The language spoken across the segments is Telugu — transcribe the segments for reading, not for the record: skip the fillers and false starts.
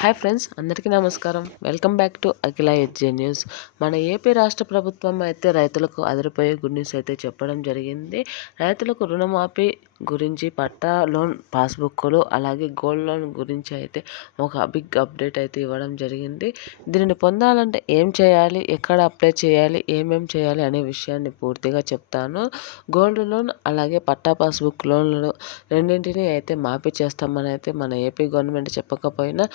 హాయ్ ఫ్రెండ్స్, అందరికీ నమస్కారం. వెల్కమ్ బ్యాక్ టు అఖిల ఎడ్జే న్యూస్. మన ఏపీ రాష్ట్ర ప్రభుత్వం అయితే రైతులకు అదిరిపోయే గుడ్ న్యూస్ అయితే చెప్పడం జరిగింది. రైతులకు రుణమాఫీ గురించి, పట్టా లోన్ పాస్బుక్లు, అలాగే గోల్డ్ లోన్ గురించి అయితే ఒక బిగ్ అప్డేట్ అయితే ఇవ్వడం జరిగింది. దీనిని పొందాలంటే ఏం చేయాలి, ఎక్కడ అప్లై చేయాలి, ఏమేం చేయాలి అనే విషయాన్ని పూర్తిగా చెప్తాను. గోల్డ్ లోన్ అలాగే పట్టా పాస్బుక్ లోన్లు రెండింటినీ అయితే మాఫీ చేస్తామని అయితే మన ఏపీ గవర్నమెంట్ చెప్పకపోయినా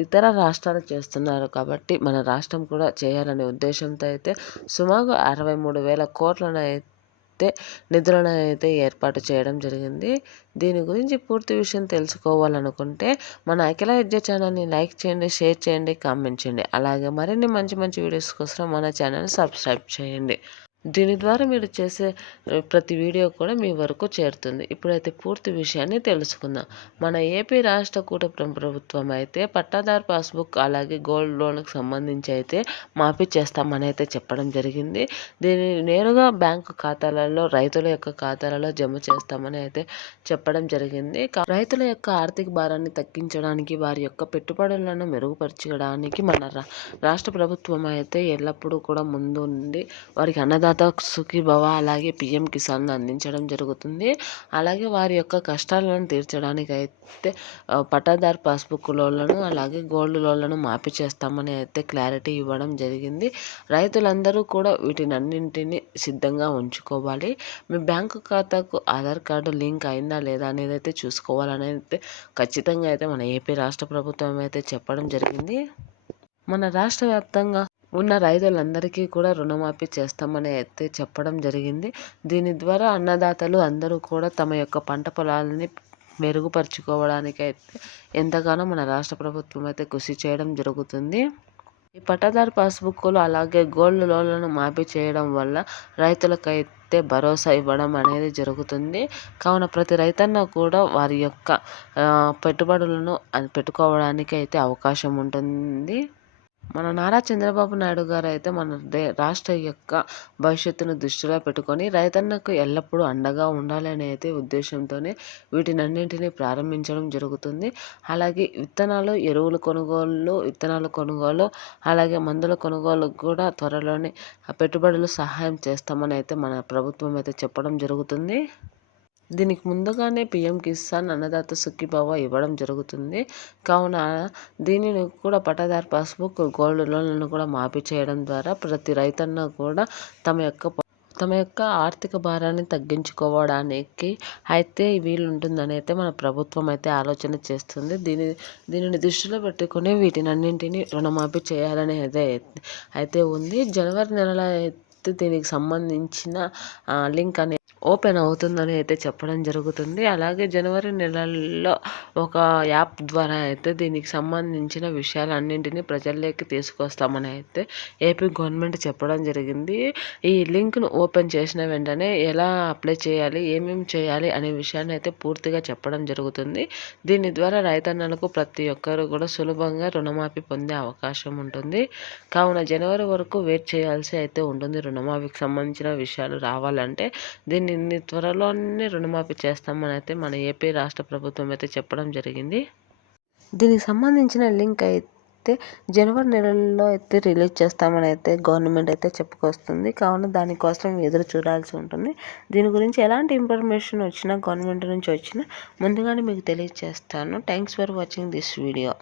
ఇతర రాష్ట్రాలు చేస్తున్నారు కాబట్టి మన రాష్ట్రం కూడా చేయాలనే ఉద్దేశంతో అయితే సుమారు 63,000 కోట్లను అయితే నిధులను అయితే ఏర్పాటు చేయడం జరిగింది. దీని గురించి పూర్తి విషయం తెలుసుకోవాలనుకుంటే మన అఖిల ఎడ్జే ఛానల్ని లైక్ చేయండి, షేర్ చేయండి, కామెంట్ చేయండి. అలాగే మరిన్ని మంచి మంచి వీడియోస్ కోసం మన ఛానల్ని సబ్స్క్రైబ్ చేయండి. దీని ద్వారా మీరు చేసే ప్రతి వీడియో కూడా మీ వరకు చేరుతుంది. ఇప్పుడైతే పూర్తి విషయాన్ని తెలుసుకుందాం. మన ఏపీ రాష్ట్ర ప్రభుత్వం అయితే పట్టాదారు పాస్బుక్ అలాగే గోల్డ్ లోన్కి సంబంధించి అయితే మాఫీ చేస్తామని అయితే చెప్పడం జరిగింది. దీన్ని నేరుగా బ్యాంకు ఖాతాలలో, రైతుల యొక్క ఖాతాలలో జమ చేస్తామని అయితే చెప్పడం జరిగింది. రైతుల యొక్క ఆర్థిక భారాన్ని తగ్గించడానికి, వారి యొక్క పెట్టుబడులను మెరుగుపరచడానికి మన రాష్ట్ర ప్రభుత్వం అయితే ఎల్లప్పుడూ కూడా ముందు ఉండి వారికి అన్నదాత సుఖీభవ అలాగే పిఎం కిసాన్ అందించడం జరుగుతుంది. అలాగే వారి యొక్క కష్టాలను తీర్చడానికి అయితే పట్టాదారు పాస్బుక్ లోన్లను అలాగే గోల్డ్ లోన్లను మాఫీ చేస్తామని అయితే క్లారిటీ ఇవ్వడం జరిగింది. రైతులందరూ కూడా వీటినన్నింటినీ సిద్ధంగా ఉంచుకోవాలి. మీ బ్యాంకు ఖాతాకు ఆధార్ కార్డు లింక్ అయిందా లేదా అనేది అయితే చూసుకోవాలని అయితే ఖచ్చితంగా అయితే మన ఏపీ రాష్ట్ర ప్రభుత్వం అయితే చెప్పడం జరిగింది. మన రాష్ట్ర వ్యాప్తంగా ఉన్న రైతులందరికీ కూడా రుణమాఫీ చేస్తామని అయితే చెప్పడం జరిగింది. దీని ద్వారా అన్నదాతలు అందరూ కూడా తమ యొక్క పంట పొలాలని మెరుగుపరుచుకోవడానికి అయితే ఎంతగానో మన రాష్ట్ర ప్రభుత్వం అయితే కృషి చేయడం జరుగుతుంది. ఈ పట్టాదారు పాస్బుక్లు అలాగే గోల్డ్ లోన్లను మాఫీ చేయడం వల్ల రైతులకైతే భరోసా ఇవ్వడం అనేది జరుగుతుంది. కావున ప్రతి రైతన్న కూడా వారి యొక్క పెట్టుబడులను పెట్టుకోవడానికి అయితే అవకాశం ఉంటుంది. మన నారా చంద్రబాబు నాయుడు గారు అయితే మన రాష్ట్ర యొక్క భవిష్యత్తును దృష్టిలో పెట్టుకొని రైతన్నకు ఎల్లప్పుడూ అండగా ఉండాలనే అయితే ఉద్దేశంతోనే వీటినన్నింటినీ ప్రారంభించడం జరుగుతుంది. అలాగే విత్తనాలు, ఎరువులు కొనుగోలు, విత్తనాల కొనుగోలు అలాగే మందుల కొనుగోలు కూడా త్వరలోనే పెట్టుబడులు సహాయం చేస్తామని అయితే మన ప్రభుత్వం అయితే చెప్పడం జరుగుతుంది. దీనికి ముందుగానే పిఎం కిసాన్ అన్నదాత సుఖీభవ ఇవ్వడం జరుగుతుంది. కావున దీనిని కూడా పట్టాదారు పాస్బుక్, గోల్డ్ లోన్లను కూడా మాఫీ చేయడం ద్వారా ప్రతి రైతన్న కూడా తమ యొక్క ఆర్థిక భారాన్ని తగ్గించుకోవడానికి అయితే వీలుంటుందని అయితే మన ప్రభుత్వం అయితే ఆలోచన చేస్తుంది. దీనిని దృష్టిలో పెట్టుకుని వీటినన్నింటినీ రుణమాఫీ చేయాలని అయితే ఉంది. జనవరి నెలలో అయితే దీనికి సంబంధించిన లింక్ అనేది ఓపెన్ అవుతుందని అయితే చెప్పడం జరుగుతుంది. అలాగే జనవరి నెలలో ఒక యాప్ ద్వారా అయితే దీనికి సంబంధించిన విషయాలన్నింటినీ ప్రజల్లోకి తీసుకొస్తామని అయితే ఏపీ గవర్నమెంట్ చెప్పడం జరిగింది. ఈ లింక్ను ఓపెన్ చేసిన వెంటనే ఎలా అప్లై చేయాలి, ఏమేమి చేయాలి అనే విషయాన్ని అయితే పూర్తిగా చెప్పడం జరుగుతుంది. దీని ద్వారా రైతన్నలకు ప్రతి ఒక్కరు కూడా సులభంగా రుణమాఫీ పొందే అవకాశం ఉంటుంది. కావున జనవరి వరకు వెయిట్ చేయాల్సి అయితే ఉంటుంది. రుణమాఫీకి సంబంధించిన విషయాలు రావాలంటే దీన్ని త్వరలోనే రుణమాఫీ చేస్తామని అయితే మన ఏపీ రాష్ట్ర ప్రభుత్వం అయితే చెప్పడం జరిగింది. దీనికి సంబంధించిన లింక్ అయితే జనవరి నెలలో అయితే రిలీజ్ చేస్తామని అయితే గవర్నమెంట్ అయితే చెప్పుకొస్తుంది. కావున దానికోసం ఎదురు చూడాల్సి ఉంటుంది. దీని గురించి ఎలాంటి ఇన్ఫర్మేషన్ వచ్చినా, గవర్నమెంట్ నుంచి వచ్చినా ముందుగానే మీకు తెలియజేస్తాను. Thanks for watching this video.